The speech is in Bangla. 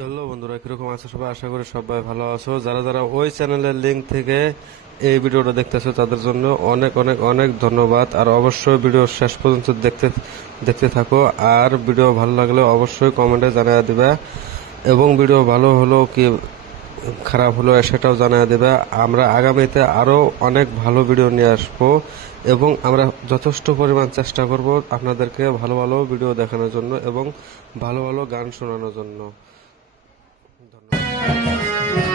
হ্যালো বন্ধুরা, কিরকম আছো সবাই? আশা করি সবাই ভালো আছো। যারা যারা ওই চ্যানেলের লিংক থেকে এই ভিডিওটা দেখতেছো তাদের জন্য অনেক অনেক অনেক ধন্যবাদ। আর অবশ্যই ভিডিও শেষ পর্যন্ত দেখতে থাকো। আর ভিডিও ভালো লাগলে অবশ্যই কমেন্টে জানিয়ে দিবে, এবং ভিডিও ভালো হলো কি খারাপ হলো সেটাও জানিয়ে দেবে। আমরা আগামীতে আরো অনেক ভালো ভিডিও নিয়ে আসবো, এবং আমরা যথেষ্ট পরিমাণ চেষ্টা করব আপনাদেরকে ভালো ভালো ভিডিও দেখানোর জন্য এবং ভালো ভালো গান শোনানোর জন্য। ধন্যবাদ।